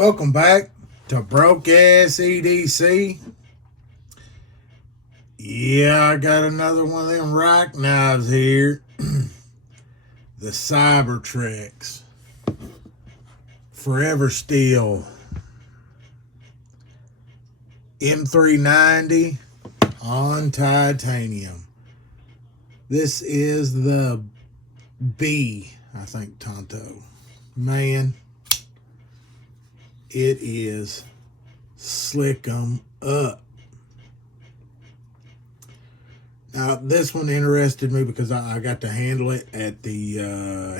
Welcome back to Broke Ass EDC. Yeah, I got another one of them Rike knives here. The Cybertrix. Forever Steel. M390 on titanium. This is the B, I think, Tonto. Man, it is slick 'em up. Now, this one interested me because I got to handle it at the,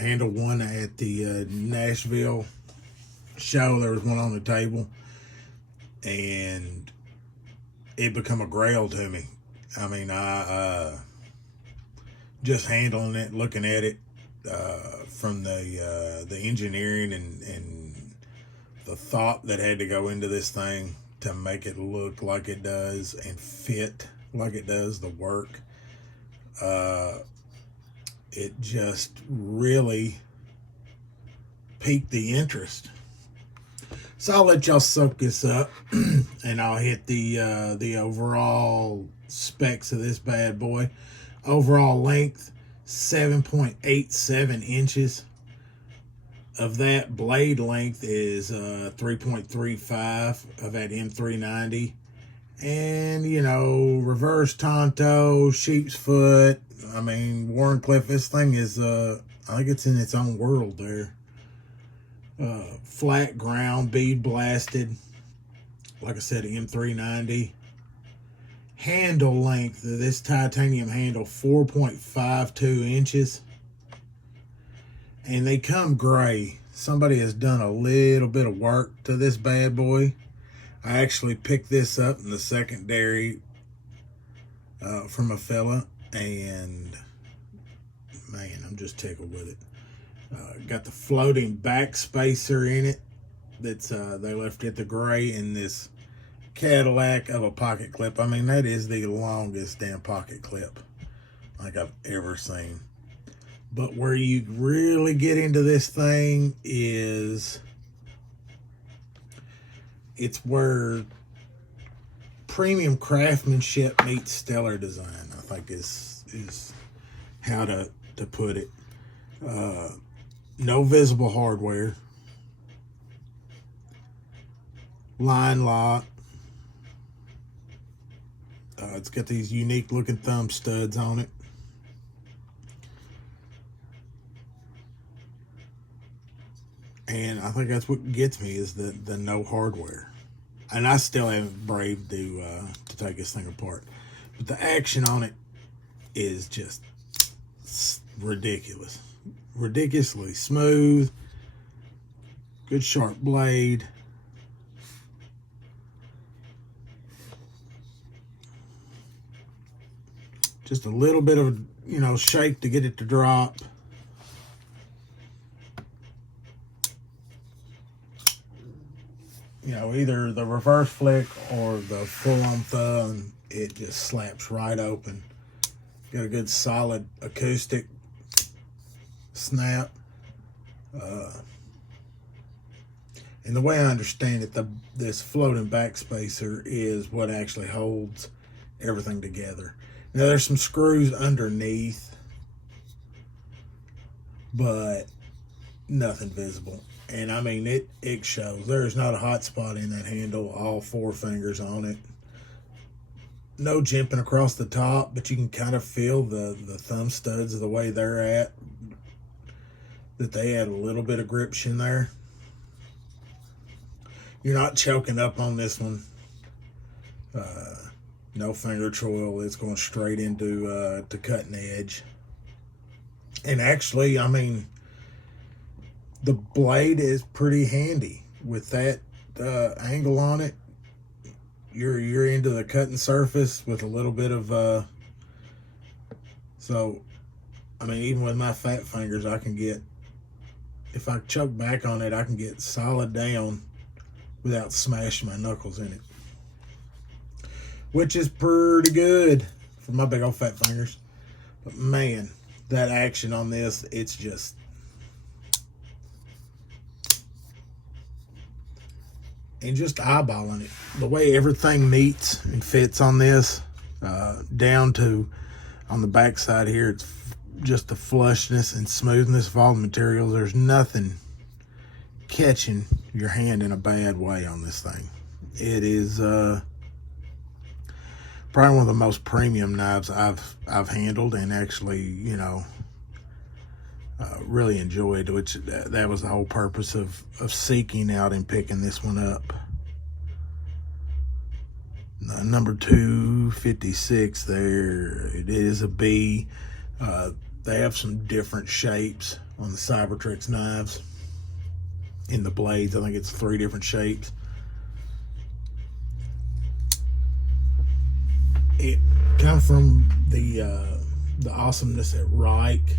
handle one at the Nashville show. There was one on the table, and it become a grail to me. I mean, I just handling it, looking at it from the engineering and the thought that had to go into this thing to make it look like it does and fit like it does, the work. It just really piqued the interest. So I'll let y'all soak this up and I'll hit the overall specs of this bad boy. Overall length, 7.87 inches. Of that, blade length is 3.35 of that M390. And, you know, reverse Tonto, sheep's foot. I mean, Warncliffe, this thing is, I think it's in its own world there. Flat ground, bead blasted. Like I said, M390. Handle length of this titanium handle, 4.52 inches. And they come gray. Somebody has done a little bit of work to this bad boy. I actually picked this up in the secondary from a fella, and man, I'm just tickled with it. Got the floating back spacer in it that's they left it the gray, in this Cadillac of a pocket clip. I mean, that is the longest damn pocket clip like I've ever seen. But where you really get into this thing is it's where premium craftsmanship meets stellar design, I think is how to put it. No visible hardware. Line lock. It's got these unique looking thumb studs on it. And I think that's what gets me, is the no hardware. And I still haven't braved to take this thing apart. But the action on it is just ridiculous. Ridiculously smooth. Good sharp blade. Just a little bit of, you know, shake to get it to drop. You know, either the reverse flick or the full-on thumb, it just slaps right open. Got a good solid acoustic snap. And the way I understand it, this floating back spacer is what actually holds everything together. Now, there's some screws underneath, but nothing visible. And I mean, it shows. There's not a hot spot in that handle, all four fingers on it. No jimping across the top, but you can kind of feel the thumb studs the way they're at, that they add a little bit of gription there. You're not choking up on this one. No finger troil. It's going straight into to cutting edge. And actually, I mean, the blade is pretty handy with that angle on it. You're into the cutting surface with a little bit of so I mean, even with my fat fingers, I can get, if I choke back on it, I can get solid down without smashing my knuckles in it, which is pretty good for my big old fat fingers. But man, that action on this, it's just and just eyeballing it. The way everything meets and fits on this, down to on the back side here, it's just the flushness and smoothness of all the materials. There's nothing catching your hand in a bad way on this thing. It is probably one of the most premium knives I've handled, and actually, you know, really enjoyed, which that was the whole purpose of seeking out and picking this one up. Number 256 there, it is a B. They have some different shapes on the Cybertrix knives in the blades. I think it's 3 different shapes. It comes from the awesomeness at Rike.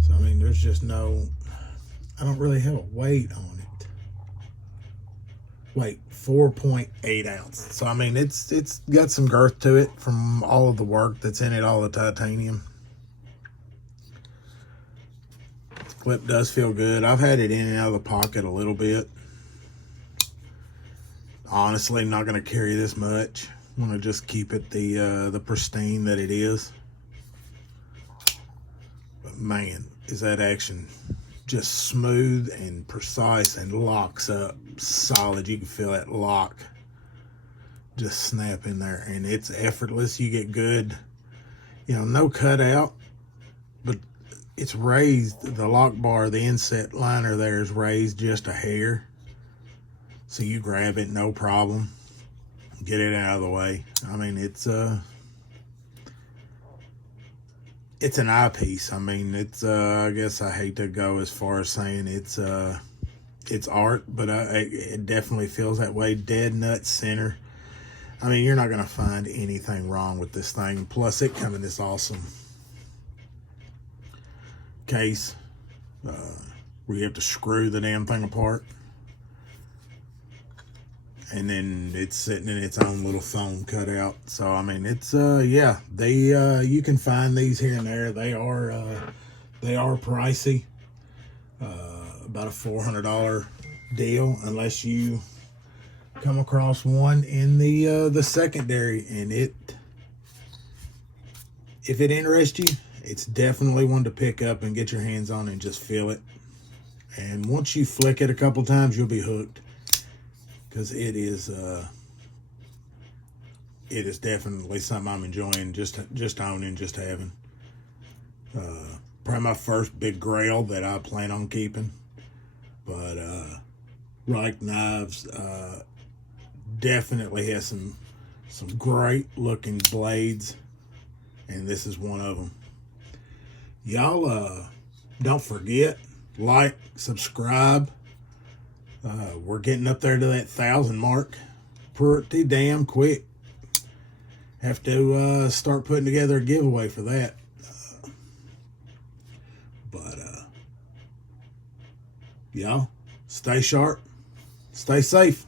So I mean, there's just no, I don't really have a weight on it. Weight 4.8 ounces. So I mean, it's got some girth to it from all of the work that's in it, all the titanium. The clip does feel good. I've had it in and out of the pocket a little bit. Honestly, not going to carry this much. I'm going to just keep it the pristine that it is. But man, is that action just smooth and precise and locks up solid. You can feel that lock just snap in there, and it's effortless. You get good, you know, no cutout, but it's raised. The lock bar, the inset liner there is raised just a hair, so you grab it no problem, get it out of the way. I mean, it's an eyepiece. I mean, it's I guess I hate to go as far as saying it's art, but it definitely feels that way. Dead nut center. I mean, you're not going to find anything wrong with this thing. Plus, it comes in this awesome case where you have to screw the damn thing apart. And then it's sitting in its own little foam cutout. So I mean, it's yeah, they you can find these here and there. They are pricey, about a $400 deal, unless you come across one in the secondary. And if it interests you, it's definitely one to pick up and get your hands on and just feel it. And once you flick it a couple times, you'll be hooked. Because it is definitely something I'm enjoying, just owning, just having. Probably my first big grail that I plan on keeping. But Rike knives definitely has some great looking blades, and this is one of them. Y'all don't forget, like, subscribe. We're getting up there to that 1,000 mark pretty damn quick. Have to start putting together a giveaway for that. But y'all stay sharp, stay safe.